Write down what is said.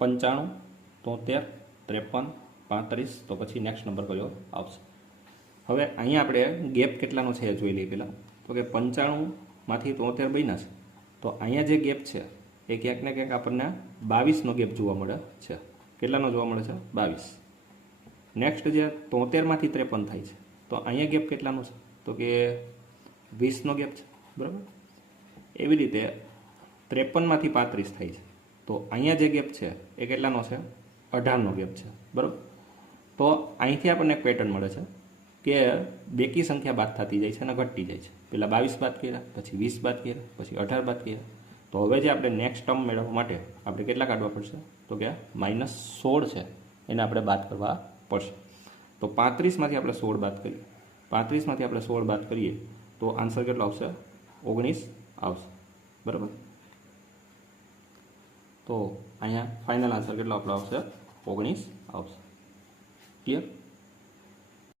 95, 73, 53, 35, તો પછી next number કયો આવશે. હવે અહીંયા આપણે ગેપ કેટલાનો છે એ જોઈ લઈએ પહેલાં. તો કે 95માંથી 73 બન્યા છે, તો અહીંયા જે ગેપ છે એ ક્યાંક ને ક્યાંક આપણને 22નો ગેપ જોવા મળે છે. કેટલાનો જોવા મળે છે? 22. નેક્સ્ટ જે 73માંથી 53 થાય છે, તો અહીંયા ગેપ કેટલાનો છે? તો કે 20નો ગેપ છે, બરાબર. એવી રીતે 53માંથી 35 થાય છે, તો અહીંયા જે ગેપ છે એ કેટલાનો છે? 18નો ગેપ છે, બરાબર. તો અહીંથી આપણને એક પેટર્ન મળે છે કે બેકી સંખ્યા બાદ થતી જાય છે અને ઘટતી જાય છે. પહેલાં 22 બાદ કર્યા, પછી 20 બાદ કર્યા, પછી 18 બાદ કર્યા. તો હવે જે આપણે નેક્સ્ટ ટર્મ મેળવવા માટે આપણે કેટલા કાઢવા પડશે? તો કે -16 છે એને આપણે બાદ કરવા પડશે. તો 35માંથી આપણે 16 બાદ કરીએ, 35માંથી આપણે 16 બાદ કરીએ તો આન્સર કેટલો આવશે? 19 આવશે, બરાબર. તો અહીંયા ફાઇનલ આન્સર કેટલો આપણો આવશે? 19 આવશે. ક્લિયર?